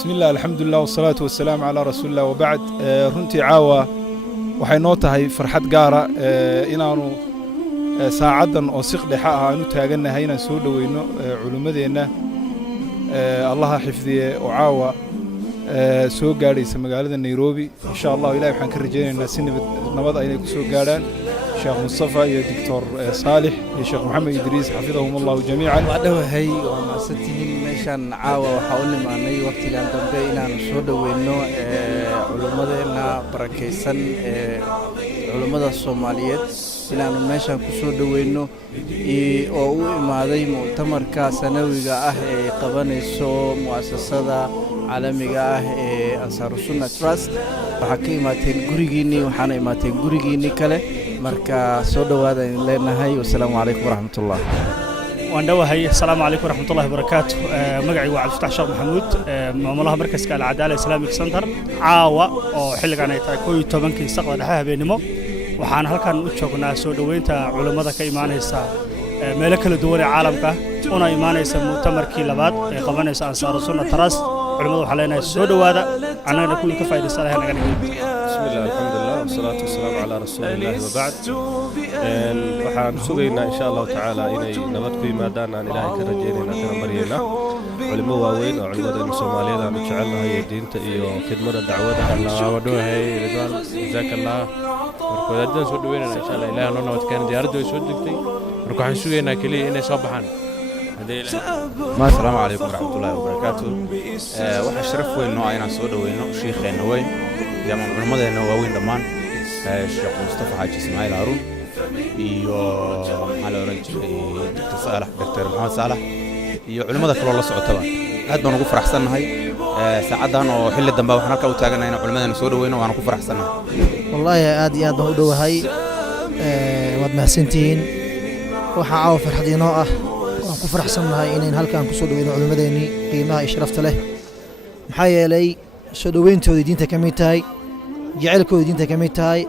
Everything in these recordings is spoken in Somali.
بسم الله الحمد لله والصلاة والسلام على رسول الله وبعد runtii caawa waxay noo tahay farxad gaara inaanu saacadan oo siqdhexa ah aanu taaganahay inaan soo dhaweyno culimadeena Allah xifdiye oo caawa soo gaadhaysa magaalada Nairobi insha Allah ilaahay waxaan ka rajaynaynaa si nabad ay ku soo gaadhaan Sheikh Mustafa iyo Dr. Salih iyo Sheikh Muhammad Idris xafidahum Allah jamiican wadhawahay waa maasatihiin meeshan caawa waxa uu nimaanay waqtigan dambe inaan soo dhaweyno culimadeena barakeysan culimada Soomaaliyeed inaan meeshan ku soo dhaweyno oo u imaaday mu'tamarka sanawiga ah ee qabanayso muasasada caalamiga ah ee Ansar Sunnah Trust waxa ka imaateen gurigiinii waxaana imaateen gurigiinii kale marka soo dhawaada in leenahay wassalaamu calaykum waraxmatullaah وندوهي السلام عليكم ورحمة الله وبركاته مقعي وعبد الفتاح شيخ محمود معمولها مركز العدالة الإسلامية سنتر عاوة وحلق عنا يتاكوي توبنكي استقبل لها بينمو وحان هلكان وجهنا سو دوينتا علمada ka iimaanaysa meel kala duwan caalamka una iimaanaysa mu'tamarkii labaad ee qabanaysa Ansar Sunnah Trust culimadu waxa leenahay soo dhawaada anagana kulli ka faa'iideysanahay naga dhigay bismillah alhamdulillah wassalatu wassalamu ala rasulillah wa ba'd waxaan sugaynaa insha Allah ta'ala inay nabad ku yimaadaan aan ilaahay ka rajeynayna kana baryayna culimo waaweyn oo culimada Soomaaliyeed aan jecelnahay diinta iyo khidmada dacwada Allah wadoohay ridwan jazakallah markoodan soo dhaweynaa insha Allah ilaahay noo nabad keen diyaaradu ay soo degtay marka waxaan sugaynaa kaliya inay soo baxaan السلام عليكم ورحمة الله وبركاته waxaa sharaf weyn noo ah inaan soo dhaweyno sheekheena weyn jamaa culimadeena waaweyn dhammaan Sheikh Mustafa Haji Ismail Harun iyo maxaa la oran jiray Dr. Muhammad Salah iyo culimada kale oo la socotaba aad baan ugu faraxsanahay saacadan oo xilli dambe waxaan halka u taaganahay in culimadeena soo dhaweyno waan ku faraxsanahay wallahi aad iyo aad baan u dhawahay wad mahadsantiin waxa caawa farxadiino ah waan ku faraxsanahay inaan halkaan ku soo dhaweyno culimadeeni qiimaha ishrafta leh maxaa yeelay soo dhaweyntooda diinta ka mid tahay jaceylkooda diinta ka mid tahay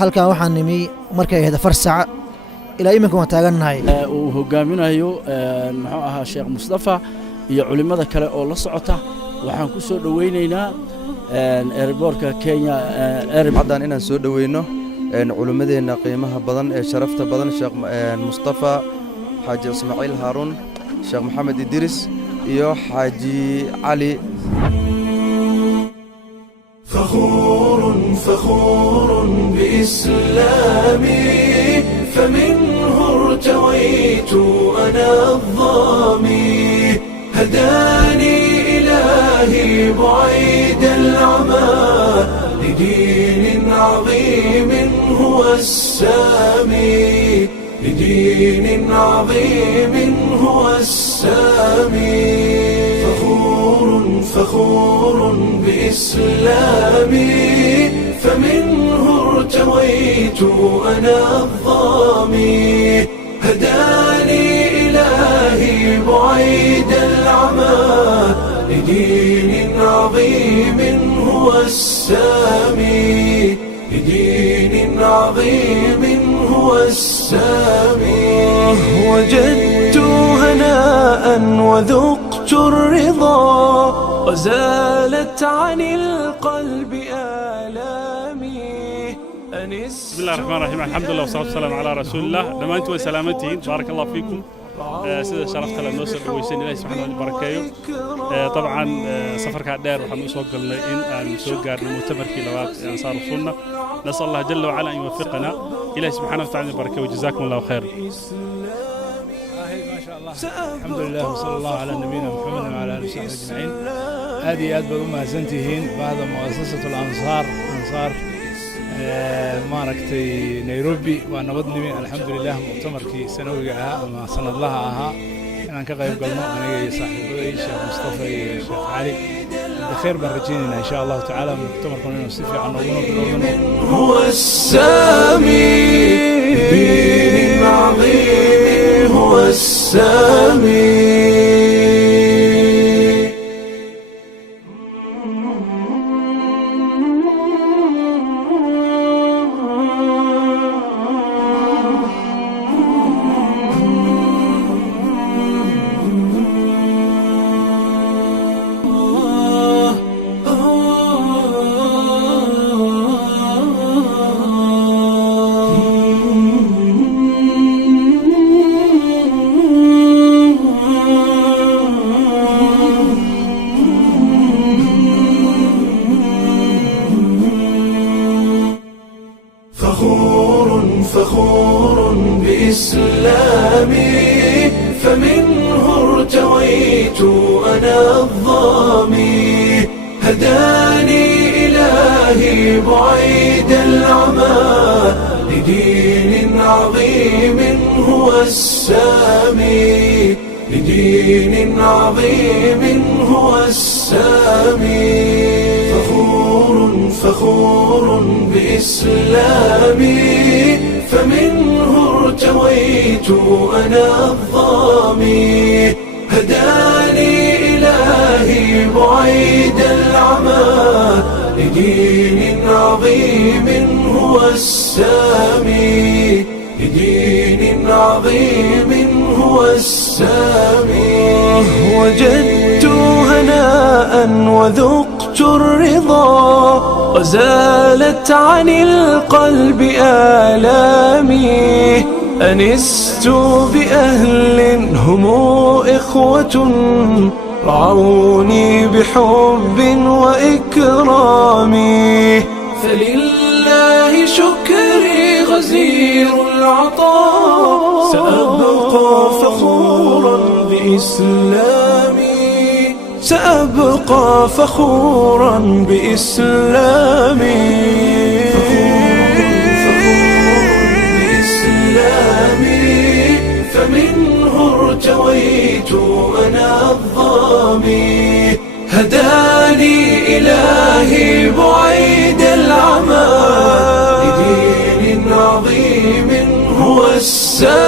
halkaan waxaan nimi markay ahayd 4 saac ilaa iminka waan taaganahay uu hogaaminayo muxuu ahaa Sheikh Mustafa iyo culimada kale oo la socota waxaan ku soo dhaweynaynaa airportka Kenya haddaan inaan soo dhaweyno culimadeena qiimaha badan ee sharafta badan Sheikh Mustafa Haji Ismail Harun Sheikh Muhammad Idris iyo Haji Ali فخور بإسلامي فمنه ارتويت أنا الظامي هداني إلهي بعيد العمى لدين عظيم هو السامي لدين عظيم هو السامي فخور بإسلامي فمنه ارتويت أنا الظامي هداني إلهي بعيد العمى لدين عظيم هو السامي لدين عظيم هو السامي وجدت هناء وذقت الرضا وزالت عن القلب آلامي بسم الله الرحمن الرحيم الحمد لله والصلاة والسلام على رسول الله لما أنتم سلامتين بارك الله فيكم سيدة شرفت لنا نوصل ويسين الله سبحانه وبركاته طبعا سفر كعدار وحنوصل قلنا إن نسوق قارنا مؤتمر كيلوات أنصار السنة نسأل الله جل وعلا أن يوفقنا إلى سبحانه وتعالى وبركاته وجزاكم الله خير الحمد لله وصلى الله على نبينا محمد وعلى آله وصحبه أجمعين هذه أدبر مهزنتهين بعد مؤسسة الأنصار أنصار ماركتي نيروبي ونبضني الحمد لله مؤتمر كي سنوي ما سند لها أنا كغيب قلنا أنا صاحبي الشيخ مصطفى الشيخ علي بخير برجينا إن شاء الله تعالى مؤتمر كنا نصيفي عن هو السامي دين عظيم هو السامي بإسلامي فمنه ارتويت أنا الظامي هداني إلهي بعيد العمى لدين عظيم هو السامي لدين عظيم هو السامي فخور بإسلامي فمنه ارتويت أنا الظامي هداني إلهي بعيد العمى لدين عظيم هو السامي لدين عظيم هو السامي وجدت هناء وذقت الرضا وزالت عن القلب آلامي أنست بأهل هم إخوة رعوني بحب وإكرام فلله شكري غزير العطاء سأبقى فخورا بإسلامي سأبقى فخورا بإسلامي فمنه ارتويت أنا الظامي هداني إلهي بعيد العمى لدين عظيم هو السامي